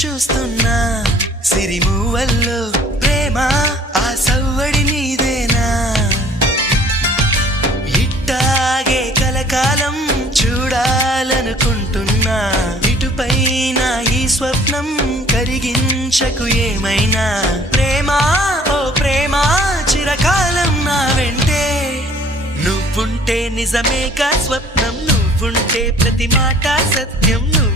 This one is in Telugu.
చూస్తున్నా సిరిమూవల్లో ప్రేమ ఆ సవ్వడి నీదేనా ఇట్టాగే కలకాలం చూడాలనుకుంటున్నా ఇటుపైన ఈ స్వప్నం కరిగించకు ఏమైనా ప్రేమ ఓ ప్రేమ చిరకాలం నా వెంటే నువ్వుంటే నిజమేగా స్వప్నం నువ్వుంటే ప్రతి మాట సత్యం నువ్వు